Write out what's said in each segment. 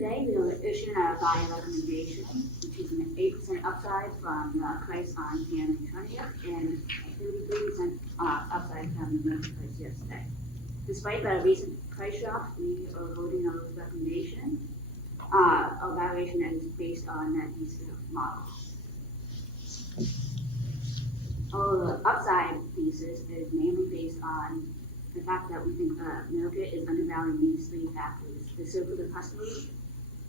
Today, we are issuing our buy recommendation, which is an 8% upside from the price on January 20th and 33% upside from the merchant price yesterday. Despite the recent price drops, we are holding our recommendation. Our valuation is based on that Thesis model. Our upside thesis is mainly based on the fact that we think America is undervaluing these three factors: the circular customer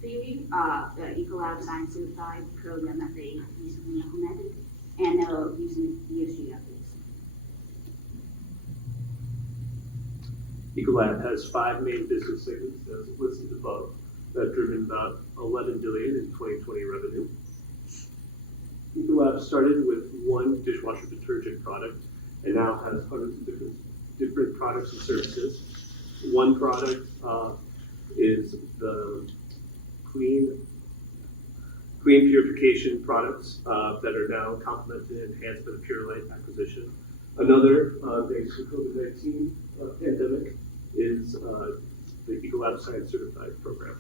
theory, the Ecolab Science Certified program that they recently implemented, and their recent ESG updates. Ecolab has 5 main business segments as listed above that have driven about $11 billion in 2020 revenue. Ecolab started with one dishwasher detergent product and now has hundreds of different products and services. One product is the clean purification products that are now complemented and enhanced by the Purelight acquisition. Another, thanks to COVID-19 pandemic, is the Ecolab Science Certified program.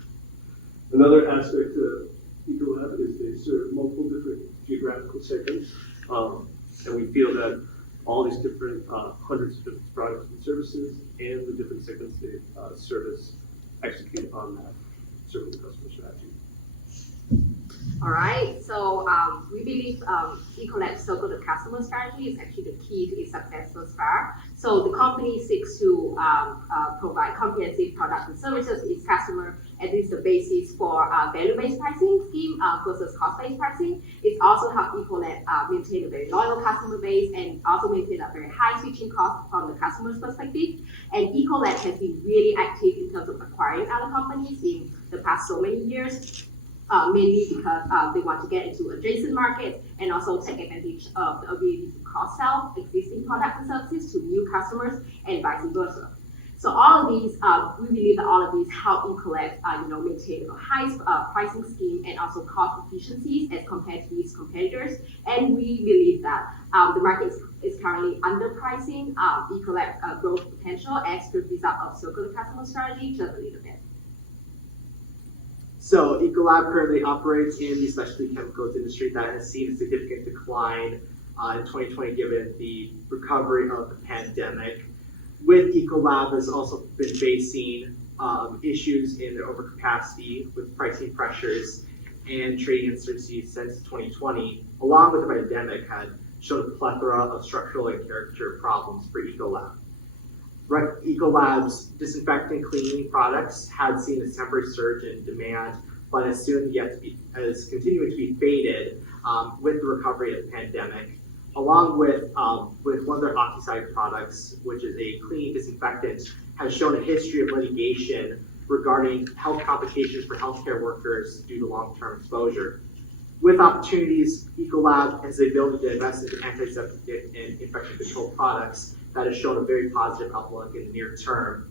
Another aspect of Ecolab is they serve multiple different geographical segments, and we feel that all these different hundreds of different products and services and the different segments they service execute on that serving the customer strategy. All right, so we believe Ecolab's circle the customer strategy is actually the key to its success thus far. So the company seeks to provide comprehensive products and services to its customer, and this is the basis for value-based pricing scheme versus cost-based pricing. It's also helped Ecolab maintain a very loyal customer base and also maintain a very high switching cost from the customer's perspective. And Ecolab has been really active in terms of acquiring other companies in the past so many years. Mainly because they want to get into adjacent markets and also take advantage of the ability to cross-sell existing products and services to new customers and vice versa. So all of these, we believe that all of these help Ecolab, maintain a high pricing scheme and also cost efficiencies as compared to its competitors. And we believe that the market is currently underpricing Ecolab's growth potential as the result of circular customer strategy just a little bit. So Ecolab currently operates in the specialty chemicals industry that has seen a significant decline in 2020 given the recovery of the pandemic. With Ecolab has also been facing issues in their overcapacity with pricing pressures and trading uncertainty since 2020, along with the pandemic, had shown a plethora of structural and character problems for Ecolab. Ecolab's disinfectant cleaning products had seen a temporary surge in demand, but has continuing to be faded with the recovery of the pandemic, along with one of their Octicide products, which is a cleaning disinfectant, has shown a history of litigation regarding health complications for healthcare workers due to long-term exposure. With opportunities, Ecolab has the ability to invest in antiseptic and infection control products that has shown a very positive outlook in the near term.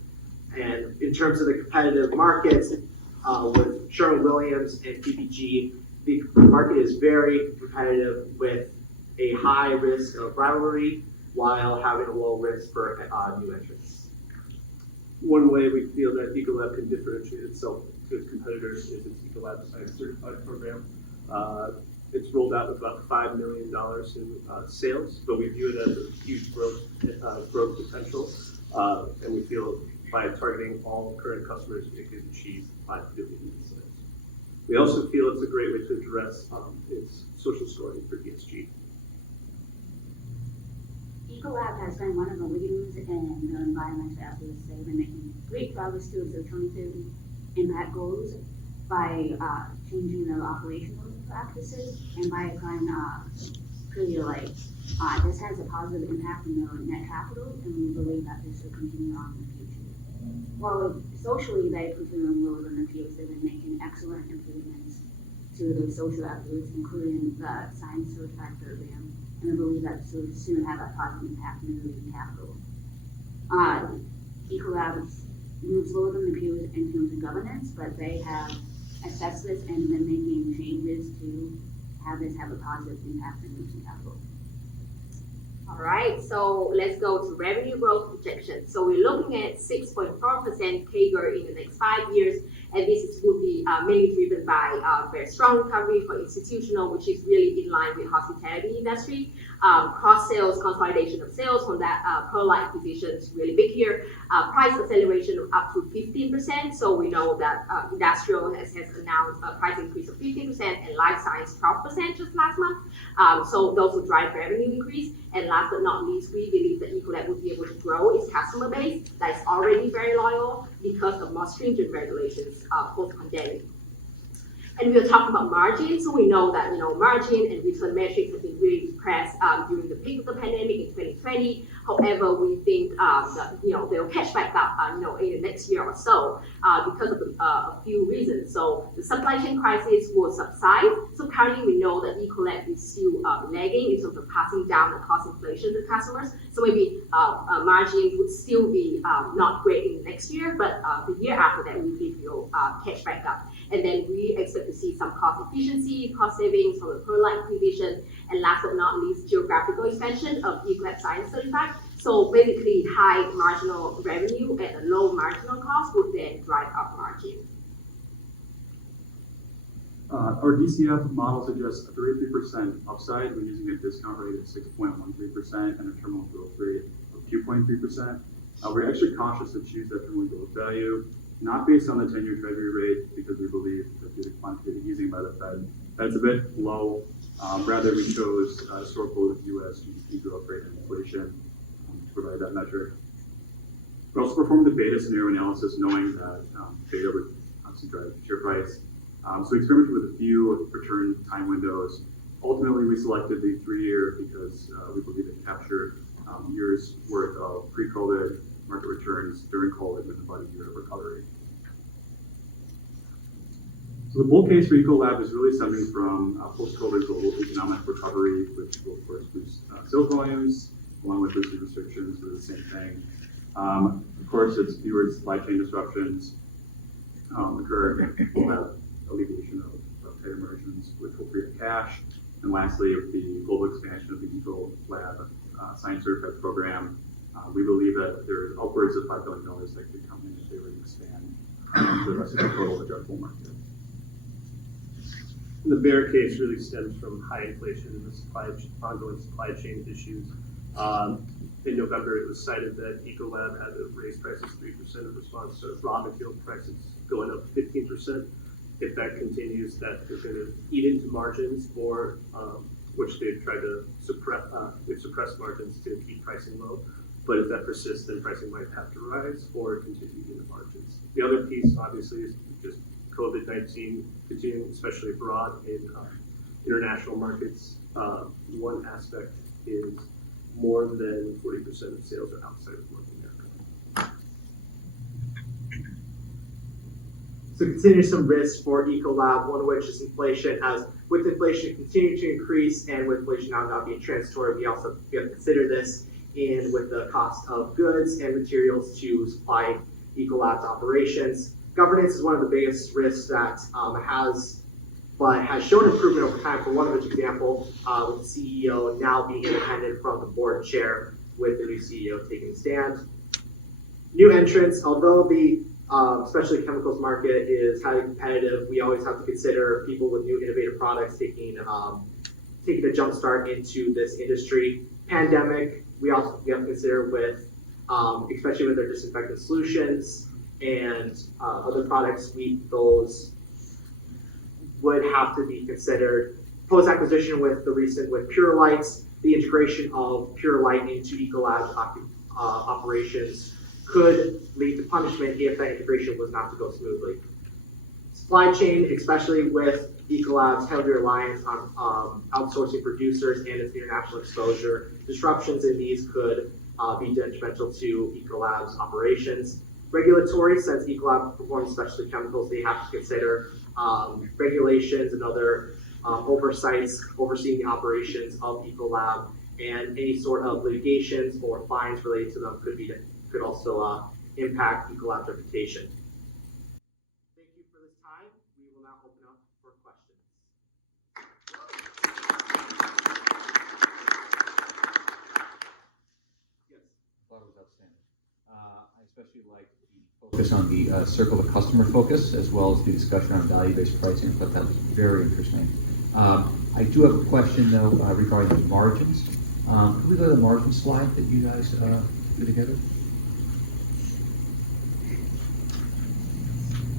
And in terms of the competitive markets, with Sherwin-Williams and PPG, the market is very competitive with a high risk of rivalry while having a low risk for new entrants. One way we feel that Ecolab can differentiate itself to its competitors is its Ecolab Science Certified program. It's rolled out with about $5 million in sales, but we view it as a huge growth potential, and we feel by targeting all current customers, it can achieve $5 billion in sales. We also feel it's a great way to address its social scoring for ESG. Ecolab has been one of the leaders in the environmental efforts. They've been making great progress towards their 2030 impact goals by changing their operational practices and by applying Purelight. This has a positive impact on their net capital, and we believe that this will continue on in the future. While socially they perform lower than their peers, they've been making excellent improvements to their social efforts, including the Science Certified program, and I believe that this will soon have a positive impact on their capital. Ecolab moves lower than the peers in terms of governance, but they have assessed this and been making changes to have this have a positive impact on human capital. All right, so let's go to revenue growth projections. So we're looking at 6.4% CAGR in the next 5 years, and this will be mainly driven by very strong recovery for institutional, which is really in line with hospitality industry. Cross sales, consolidation of sales from that Pearlite acquisition is really big here. Price acceleration of up to 15%. So we know that industrial has announced a price increase of 15% and life science 12% just last month. So those will drive revenue increase. And last but not least, we believe that Ecolab will be able to grow its customer base that is already very loyal because of more stringent regulations post-pandemic. And we'll talk about margin. So we know that margin and return metrics have been really depressed during the peak of the pandemic in 2020. However, we think that they'll catch back up in the next year or so because of a few reasons. So the supply chain crisis will subside. So currently we know that Ecolab is still lagging in terms of passing down the cost inflation to customers. So maybe margins would still be not great in the next year, but the year after that we believe will catch back up. And then we expect to see some cost efficiency, cost savings from the Pearlite acquisition, and last but not least, geographical expansion of Ecolab Science Certified. So basically, high marginal revenue at a low marginal cost would then drive up margin. Our DCF model suggests a 33% upside when using a discount rate of 6.13% and a terminal growth rate of 2.3%. We're actually cautious to choose that terminal growth value, not based on the 10-year treasury rate, because we believe that due to quantitative easing by the Fed, that's a bit low. Rather, we chose historical U.S. GDP growth rate and inflation to provide that metric. We also performed a beta scenario analysis knowing that beta would obviously drive share price. So we experimented with a few return time windows. Ultimately, we selected the 3-year because we believe it captured years worth of pre-COVID market returns during COVID with about a year of recovery. So the bull case for Ecolab is really stemming from post-COVID global economic recovery, which will of course boost sales volumes, along with boosting restrictions for the same thing. Of course, it's fewer supply chain disruptions occur. We'll have alleviation of tighter margins, which will free up cash. And lastly, with the global expansion of the Ecolab Science Certified program, we believe that there's upwards of $5 billion that could come in if they were to expand the rest of the total addressable market. The bear case really stems from high inflation and the ongoing supply chain issues. In November, it was cited that Ecolab had to raise prices 3% in response to raw material prices going up 15%. If that continues, that is going to eat into margins, or which they've tried to suppress. They've suppressed margins to keep pricing low. But if that persists, then pricing might have to rise or continue in the margins. The other piece, obviously, is just COVID-19 continuing, especially abroad in international markets. One aspect is more than 40% of sales are outside of North America. So consider some risks for Ecolab, one of which is inflation. As with inflation continuing to increase and with inflation now not being transitory, we have to consider this in with the cost of goods and materials to supply Ecolab's operations. Governance is one of the biggest risks that has shown improvement over time. For one of its example, with the CEO now being independent from the board chair, with the new CEO taking a stand. New entrants, although the especially chemicals market is highly competitive, we always have to consider people with new innovative products taking a jump start into this industry. Pandemic, we have to consider with, especially with their disinfectant solutions and other products, those would have to be considered. Post-acquisition with Purelight, the integration of Purelight into Ecolab's operations could lead to punishment if that integration was not to go smoothly. Supply chain, especially with Ecolab's heavy reliance on outsourcing producers and its international exposure, disruptions in these could be detrimental to Ecolab's operations. Regulatory, since Ecolab performs specialty chemicals, they have to consider regulations and other oversights overseeing the operations of Ecolab, and any sort of litigations or fines related to them could also impact Ecolab's reputation. Thank you for this time. We will now open up for questions. especially like the focus on the circle of customer focus, as well as the discussion on value-based pricing. I thought that was very interesting. I do have a question though regarding the margins. Can we go to the margin slide that you guys put together?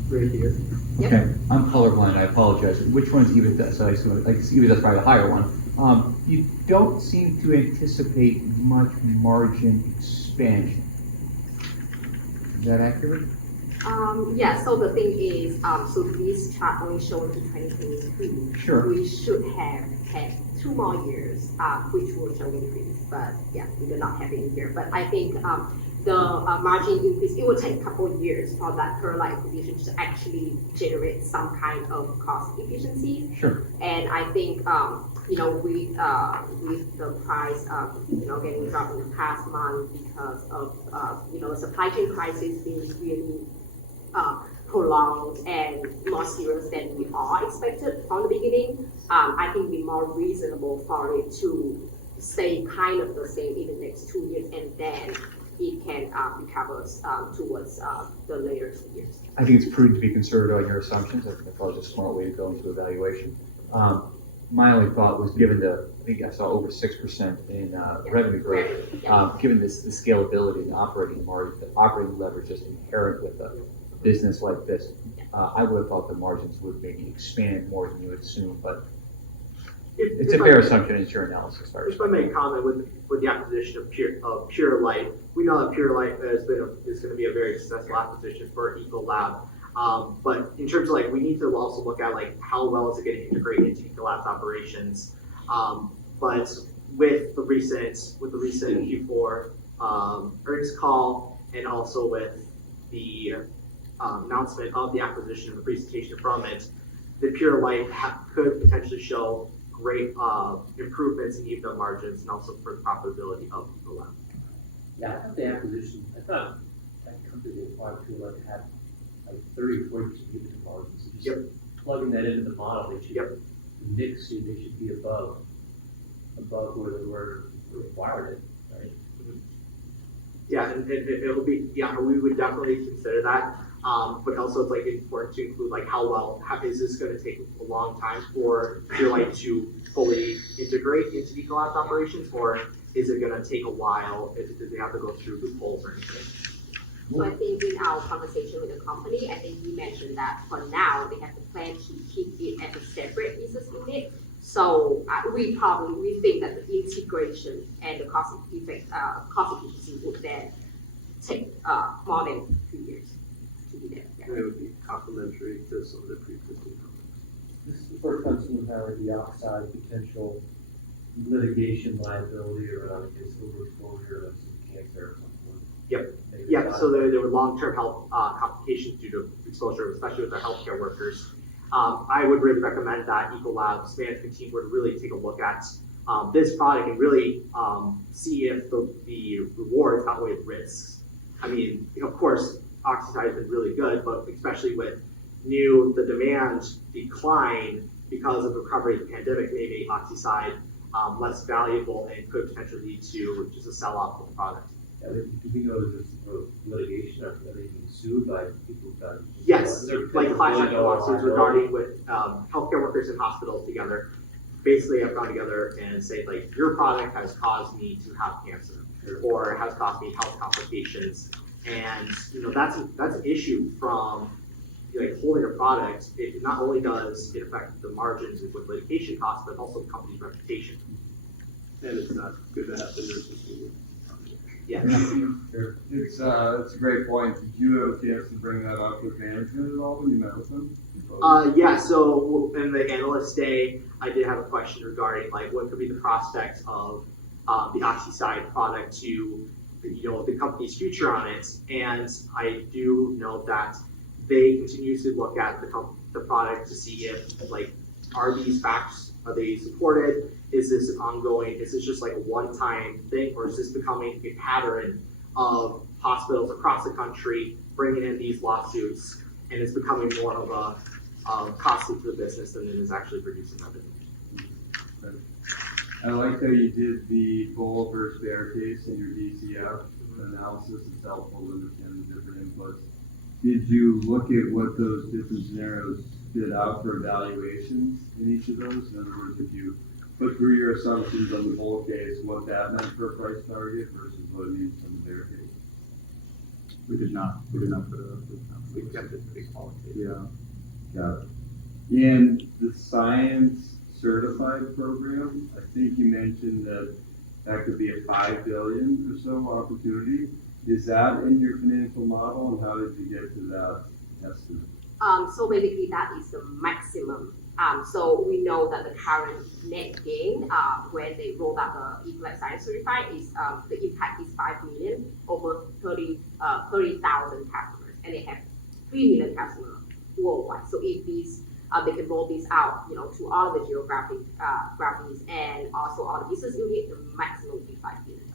Right here. Yep. Okay, I'm colorblind, I apologize. Which one's EBITDA? So I assume, like, EBITDA's probably the higher one. You don't seem to anticipate much margin expansion. Is that accurate? Yeah, so the thing is, so this chart only shows to 2023. Sure. We should have had 2 more years, which will show increase, but yeah, we do not have it in here. But I think the margin increase, it will take a couple of years for that Pearlite acquisition to actually generate some kind of cost efficiency. Sure. And I think, you know, with the price, you know, getting dropped in the past month because of, you know, supply chain crisis being really prolonged and more serious than we all expected from the beginning, I think it'd be more reasonable for it to stay kind of the same in the next 2 years, and then it can recover towards the later 2 years. I think it's prudent to be conservative on your assumptions. I thought it was a smart way to go into evaluation. My only thought was, given the, I think I saw over 6% in revenue growth, given the scalability and operating margin, the operating leverage just inherent with a business like this, I would have thought the margins would maybe expand more than you would assume, but it's a fair assumption in your analysis. If I may comment with the acquisition of Pure Light, we know that Pure Light is going to be a very successful acquisition for Ecolab. But in terms of like, we need to also look at like how well is it going to integrate into Ecolab's operations. But with the recent Q4 earnings call, and also with the announcement of the acquisition and the presentation from it, the Pure Light could potentially show great improvements in EBITDA margins and also for the profitability of Ecolab. Yeah, I thought the acquisition, I thought that company that acquired Pure Light had like 30 or 40% EBITDA margins. So just plugging that into the model, they should, the mix, they should be above where they were acquired it, right? Yeah, and it'll be, we would definitely consider that. But also it's like important to include like is this going to take a long time for Pure Light to fully integrate into Ecolab's operations, or is it going to take a while? Do they have to go through loopholes or anything? So I think in our conversation with the company, I think we mentioned that for now, they have the plan to keep it as a separate business unit. So we think that the integration and the cost efficiency would then take more than 2 years to be there. And it would be complementary to some of the pre-existing companies. This is the first time someone had the outside potential litigation liability around against overexposure of some cancer or something. Yeah, so there were long-term health complications due to exposure, especially with our healthcare workers. I would really recommend that Ecolab's management team would really take a look at this product and really see if the rewards outweigh the risks. I mean, of course, Oxycide has been really good, but especially with the demand decline because of the recovery of the pandemic may make Oxycide less valuable and could potentially lead to just a sell-off of the product. Yeah, do we know there's litigation, are they being sued by people who've done? Yes, like class action lawsuits regarding with healthcare workers and hospitals together. Basically have gone together and say like, your product has caused me to have cancer, or has caused me health complications. And that's an issue from like holding a product. It not only does it affect the margins with litigation costs, but also the company's reputation. And it's not good to have the nurses union. Yeah. Sure. It's a great point. Did you have a chance to bring that up with management at all when you met with them? Yeah, so in the analyst day, I did have a question regarding like what could be the prospects of the Oxycide product to the company's future on it. And I do know that they continuously look at the product to see if like, are these facts, are they supported? Is this an ongoing, is this just like a one-time thing, or is this becoming a pattern of hospitals across the country bringing in these lawsuits, and it's becoming more of a costly to the business than it is actually producing revenue? I like how you did the bull versus bear case in your DCF analysis, it's helpful to understand the different inputs. Did you look at what those different scenarios spit out for evaluations in each of those? In other words, if you put through your assumptions on the bull case, what that meant for a price target versus what it means on the bear case? We did not put a. We kept it pretty qualitative. Yeah. Got it. In the science certified program, I think you mentioned that that could be a 5 billion or so opportunity. Is that in your financial model, and how did you get to that estimate? So basically that is the maximum. So we know that the current net gain, when they rolled out the Ecolab Science Certified, is the impact is 5 million over 30,000 customers, and they have 3 million customers worldwide. So if these they can roll this out, to all the geographies and also all the business units, the maximum would be $5 billion.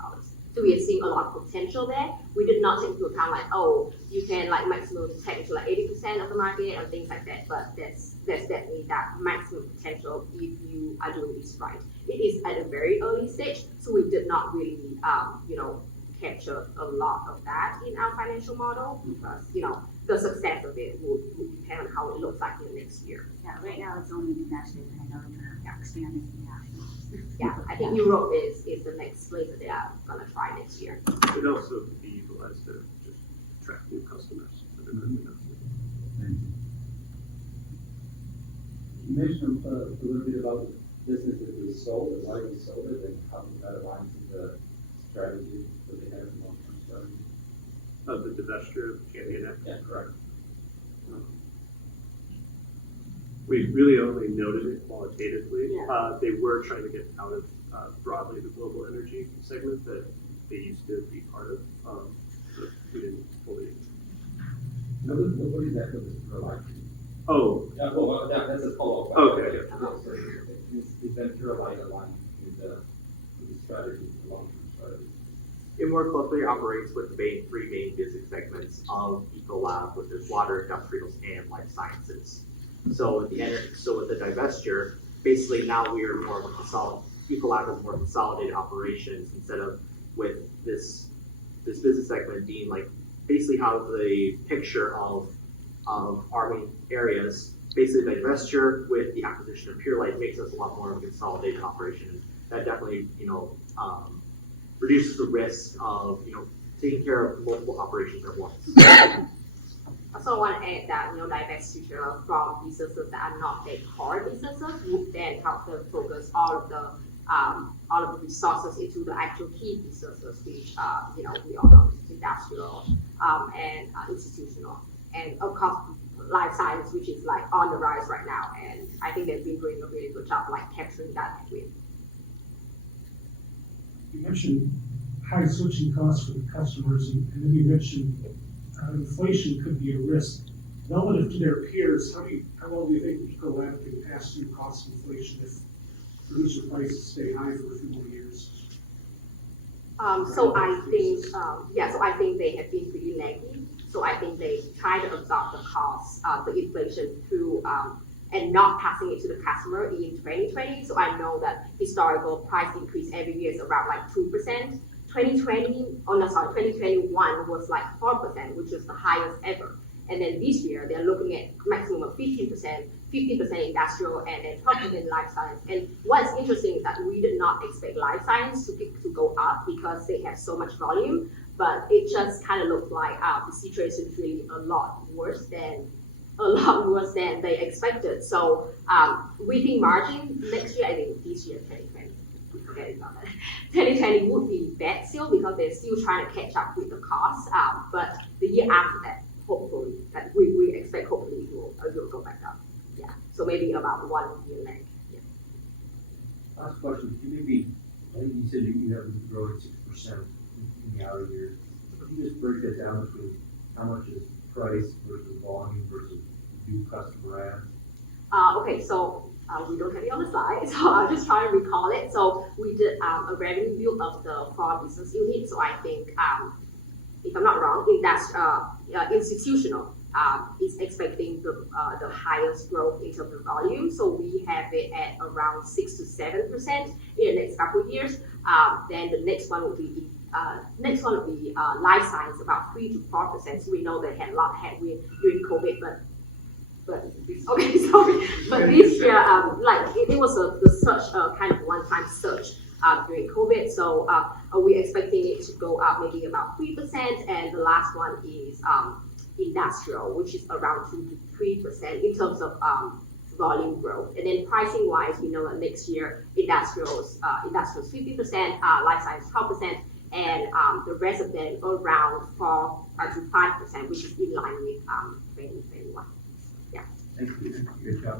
So we are seeing a lot of potential there. We did not take into account you can maximum take to 80% of the market and things like that. But there's definitely that maximum potential if you are doing this right. It is at a very early stage, so we did not really, capture a lot of that in our financial model because, the success of it will depend on how it looks like in the next year. Yeah, right now it's only domestic, and I know they're trying to expand it international. Yeah, I think Europe is the next place that they are gonna try next year. It also could be utilized to just attract new customers that are currently not. Thank you. You mentioned a little bit about the business that was sold, and why we sold it, and how that aligns with the strategy that they have, the long-term strategy. The divestiture of Champion X. Yeah, correct. We really only noted it qualitatively. Yeah. They were trying to get out of broadly the global energy segment that they used to be part of, but we didn't fully. What is that for this Pure Oh, Yeah, well, that's a follow-up. Okay. So is that Pure Light aligned with the strategy, the long-term strategy? It more closely operates with the three main business segments of Ecolab, which is water, industrials, and life sciences. So with the divestiture, basically now we are more of a Ecolab has more consolidated operations instead of with this business segment being basically how the picture of our main areas. Basically, the divestiture with the acquisition of Pure Light makes us a lot more of a consolidated operation. That definitely, reduces the risk of, taking care of multiple operations at once. Also, I want to add that divestiture from businesses that are not their core businesses would then help them focus all of the resources into the actual key businesses, which we all know industrial and institutional, and of course life science, which is on the rise right now. And I think they've been doing a really good job capturing that headwind. You mentioned high switching costs for the customers, and then you mentioned inflation could be a risk. Relative to their peers, how well do you think Ecolab can pass through cost inflation if producer prices stay high for a few more years? So I think they have been pretty laggy. So I think they try to absorb the cost, the inflation through and not passing it to the customer in 2020. So I know that historical price increase every year is around 2%. 2021 was 4%, which is the highest ever. And then this year they're looking at maximum of 15%, 15% industrial, and then 12% life science. And what's interesting is that we did not expect life science to go up because they have so much volume, but it just kind of looked like the situation is really a lot worse than they expected. So we think margin next year, I think this year 2020, forget about that. 2020 would be bad still because they're still trying to catch up with the cost. But the year after that, hopefully, that we expect hopefully it will go back up. Yeah. So maybe about 1 year lag. Yeah. Last question, can you maybe, I think you said you have been growing 6% in the outer years. Can you just break that down between how much is price versus volume versus new customer adds? Okay, so we don't have it on the slide, so I'll just try to recall it. So we did a revenue view of the 4 business units. So I think, if I'm not wrong, institutional is expecting the highest growth in terms of volume. So we have it at around 6 to 7% in the next couple of years. Then the next one will be Next one will be life science, about 3 to 4%. So we know they had a lot of headwind during COVID, but this year, it was such a kind of one-time surge during COVID. So we're expecting it to go up maybe about 3%, and the last one is industrial, which is around 2 to 3% in terms of volume growth. And then pricing wise, we know that next year industrials 50%, life science 12%, and the rest of them around 4 to 5%, which is in line with 2021. Yeah. Thank you. Good job.